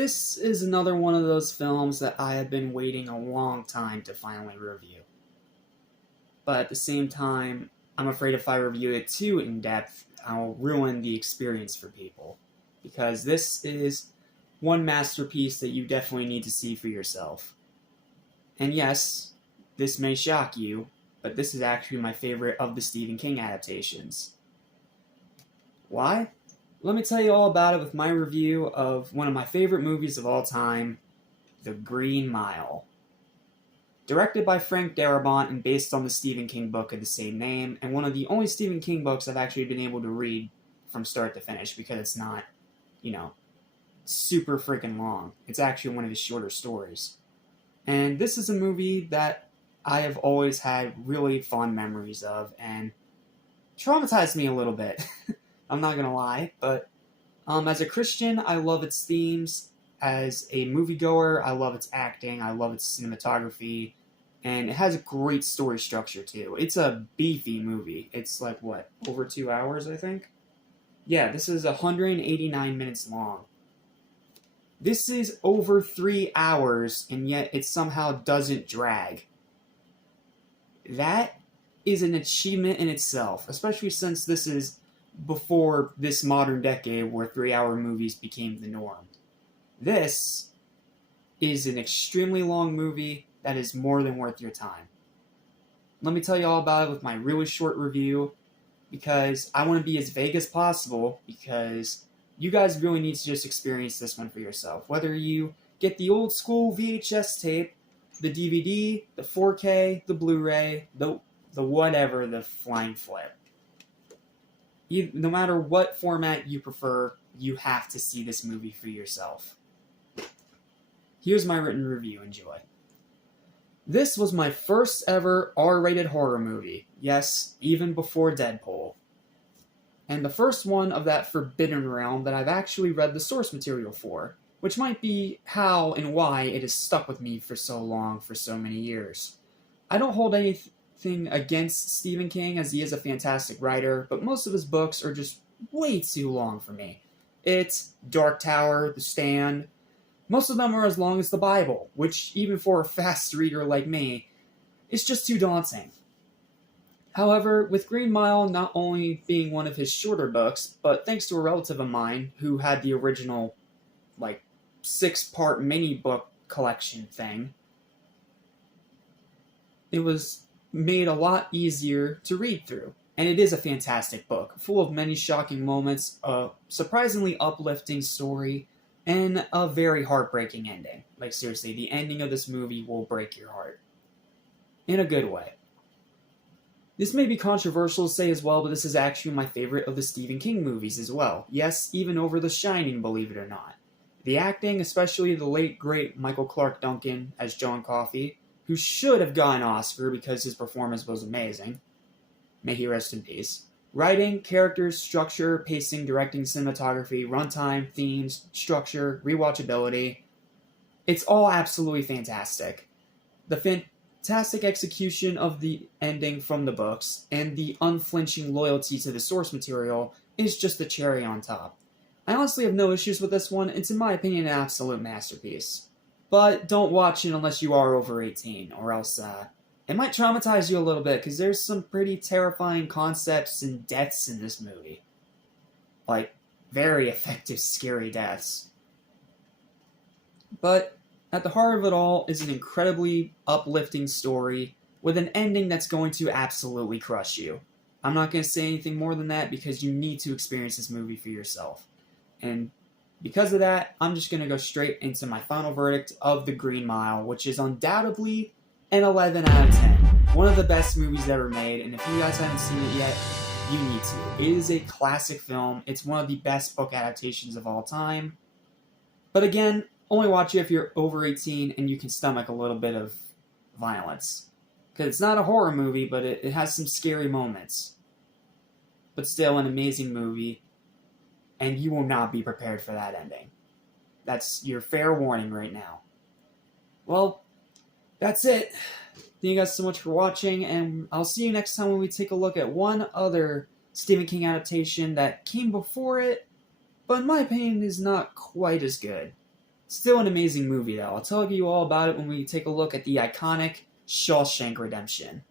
This is another one of those films that I have been waiting a long time to finally review. But at the same time, I'm afraid if I review it too in depth, I'll ruin the experience for people. Because this is one masterpiece that you definitely need to see for yourself. And yes, this may shock you, but this is actually my favorite of the Stephen King adaptations. Why? Let me tell you all about it with my review of one of my favorite movies of all time, The Green Mile. Directed by Frank Darabont and based on the Stephen King book of the same name, and one of the only Stephen King books I've actually been able to read from start to finish because it's not, super freaking long. It's actually one of his shorter stories. And this is a movie that I have always had really fond memories of and traumatized me a little bit. I'm not gonna lie, but as a Christian, I love its themes. As a moviegoer, I love its acting, I love its cinematography, and it has a great story structure too. It's a beefy movie. It's like, over 2 hours, I think? Yeah, this is 189 minutes long. This is over 3 hours, and yet it somehow doesn't drag. That is an achievement in itself, especially since this is before this modern decade where 3-hour movies became the norm. This is an extremely long movie that is more than worth your time. Let me tell you all about it with my really short review because I want to be as vague as possible because you guys really need to just experience this one for yourself. Whether you get the old school VHS tape, the DVD, the 4K, the Blu-ray, the whatever, the flying flip. No matter what format you prefer, you have to see this movie for yourself. Here's my written review. Enjoy. This was my first ever R-rated horror movie. Yes, even before Deadpool. And the first one of that forbidden realm that I've actually read the source material for, which might be how and why it has stuck with me for so long, for so many years. I don't hold anything against Stephen King, as he is a fantastic writer, but most of his books are just way too long for me. It's Dark Tower, The Stand. Most of them are as long as the Bible, which, even for a fast reader like me, is just too daunting. However, with Green Mile not only being one of his shorter books, but thanks to a relative of mine who had the original, 6-part mini-book collection thing, it was made a lot easier to read through. And it is a fantastic book, full of many shocking moments, a surprisingly uplifting story, and a very heartbreaking ending. Seriously, the ending of this movie will break your heart. In a good way. This may be controversial to say as well, but this is actually my favorite of the Stephen King movies as well. Yes, even over The Shining, believe it or not. The acting, especially the late, great Michael Clarke Duncan as John Coffey, who should have gotten an Oscar because his performance was amazing. May he rest in peace. Writing, characters, structure, pacing, directing, cinematography, runtime, themes, structure, rewatchability. It's all absolutely fantastic. The fantastic execution of the ending from the books and the unflinching loyalty to the source material is just the cherry on top. I honestly have no issues with this one. It's, in my opinion, an absolute masterpiece. But don't watch it unless you are over 18, or else it might traumatize you a little bit, because there's some pretty terrifying concepts and deaths in this movie. Very effective, scary deaths. But at the heart of it all is an incredibly uplifting story with an ending that's going to absolutely crush you. I'm not going to say anything more than that because you need to experience this movie for yourself. And because of that, I'm just going to go straight into my final verdict of The Green Mile, which is undoubtedly an 11 out of 10. One of the best movies ever made, and if you guys haven't seen it yet, you need to. It is a classic film. It's one of the best book adaptations of all time. But again, only watch it if you're over 18 and you can stomach a little bit of violence. Because it's not a horror movie, but it has some scary moments. But still an amazing movie. And you will not be prepared for that ending. That's your fair warning right now. Well, that's it. Thank you guys so much for watching, and I'll see you next time when we take a look at one other Stephen King adaptation that came before it, but in my opinion is not quite as good. Still an amazing movie, though. I'll tell you all about it when we take a look at the iconic Shawshank Redemption.